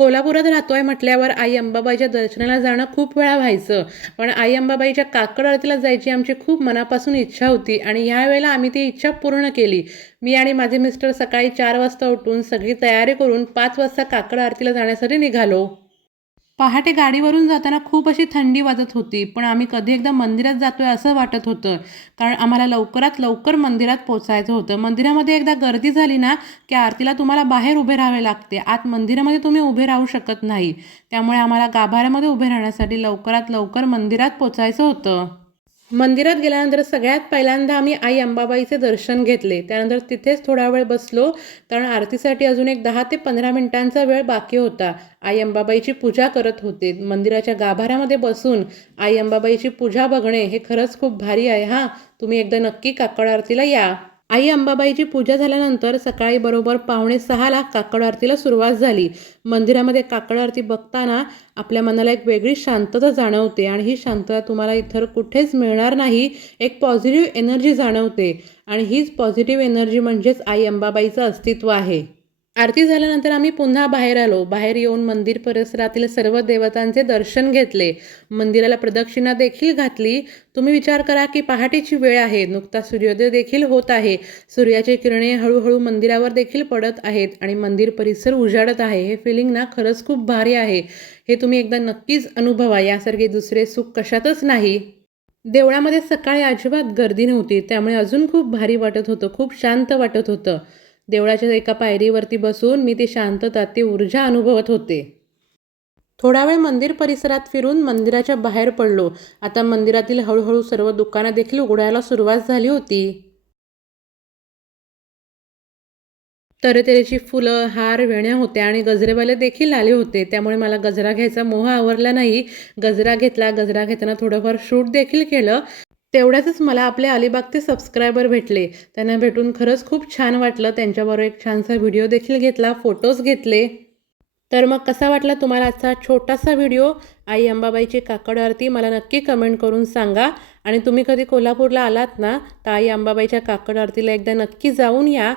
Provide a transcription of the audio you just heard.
कोल्हापुरात राहतोय म्हटल्यावर आई अंबाबाईच्या दर्शनाला जाणं खूप वेळा व्हायचं. पण आई अंबाबाईच्या काकड आरतीला जायची आमची खूप मनापासून इच्छा होती आणि ह्या वेळेला आम्ही ती इच्छा पूर्ण केली. मी आणि माझे मिस्टर सकाळी 4 वाजता उठून सगळी तयारी करून 5 वाजता काकड आरतीला जाण्यासाठी निघालो. पहाटे गाडीवरून जाताना खूप अशी थंडी वाजत होती, पण आम्ही कधी एकदा मंदिरात जातोय असं वाटत होतं. कारण आम्हाला लवकरात लवकर मंदिरात पोचायचं होतं. मंदिरामध्ये एकदा गर्दी झाली ना, की आरतीला तुम्हाला बाहेर उभे राहावे लागते. आत मंदिरामध्ये तुम्ही उभे राहू शकत नाही. त्यामुळे आम्हाला गाभाऱ्यामध्ये उभे राहण्यासाठी लवकरात लवकर मंदिरात पोचायचं होतं. मंदिरात गेल्यानंतर सगळ्यात पहिल्यांदा आम्ही आई अंबाबाईचे दर्शन घेतले. त्यानंतर तिथेच थोडा वेळ बसलो, कारण आरतीसाठी अजून एक 10 ते 15 मिनिटांचा वेळ बाकी होता. आई अंबाबाईची पूजा करत होते. मंदिराच्या गाभाऱ्यामध्ये बसून आई अंबाबाईची पूजा बघणे हे खरंच खूप भारी आहे हां. तुम्ही एकदा नक्की काकड आरतीला या. आई अंबाबाईची पूजा झाल्यानंतर सकाळी बरोबर 5:45ला काकड आरतीला सुरुवात झाली. मंदिरामध्ये काकड आरती बघताना आपल्या मनाला एक वेगळी शांतता जाणवते आणि ही शांतता तुम्हाला इतर कुठेच मिळणार नाही. एक पॉझिटिव्ह एनर्जी जाणवते आणि हीच पॉझिटिव्ह एनर्जी म्हणजेच आई अंबाबाईचं अस्तित्व आहे. आरती झाल्यानंतर आम्ही पुन्हा बाहेर आलो. बाहेर येऊन मंदिर परिसरातील सर्व देवतांचे दर्शन घेतले. मंदिराला प्रदक्षिणा देखील घातली. तुम्ही विचार करा की पहाटेची वेळ आहे. नुकताच सूर्योदय देखील होत आहे. सूर्याची किरणे हळूहळू मंदिरावर देखील पडत आहेत आणि मंदिर परिसर उजाडत आहे. हे फिलिंग ना खरंच खूप भारी आहे. हे तुम्ही एकदा नक्कीच अनुभवा. यासारखे दुसरे सुख कशातच नाही. देवळामध्ये सकाळी अजिबात गर्दी नव्हती. त्यामुळे अजून खूप भारी वाटत होतं. खूप शांत वाटत होतं. देवळाच्या एका पायरीवरती बसून मी ती शांतता, ती ऊर्जा अनुभवत होते. थोडा वेळ मंदिर परिसरात फिरून मंदिराच्या बाहेर पडलो. आता मंदिरातील हळूहळू सर्व दुकानं देखील उघडायला सुरुवात झाली होती. तऱ्हेतऱ्हेची फुलं, हार, वेण्या होत्या आणि गजरेवाले देखील आले होते. त्यामुळे मला गजरा घ्यायचा मोह आवरला नाही. गजरा घेतला. गजरा घेताना थोडंफार शूट देखील केलं. तेवढ्यातच मला आपले अलिबागचे सबस्क्रायबर भेटले. त्यांना भेटून खरंच खूप छान वाटलं. त्यांच्याबरोबर एक छानसा व्हिडिओ देखील घेतला, फोटोज घेतले. तर मग कसा वाटला तुम्हाला आजचा छोटासा व्हिडिओ? आई अंबाबाईची काकड आरती मला नक्की कमेंट करून सांगा. आणि तुम्ही कधी कोल्हापूरला आलात ना, तर आई अंबाबाईच्या काकड आरतीला एकदा नक्की जाऊन या.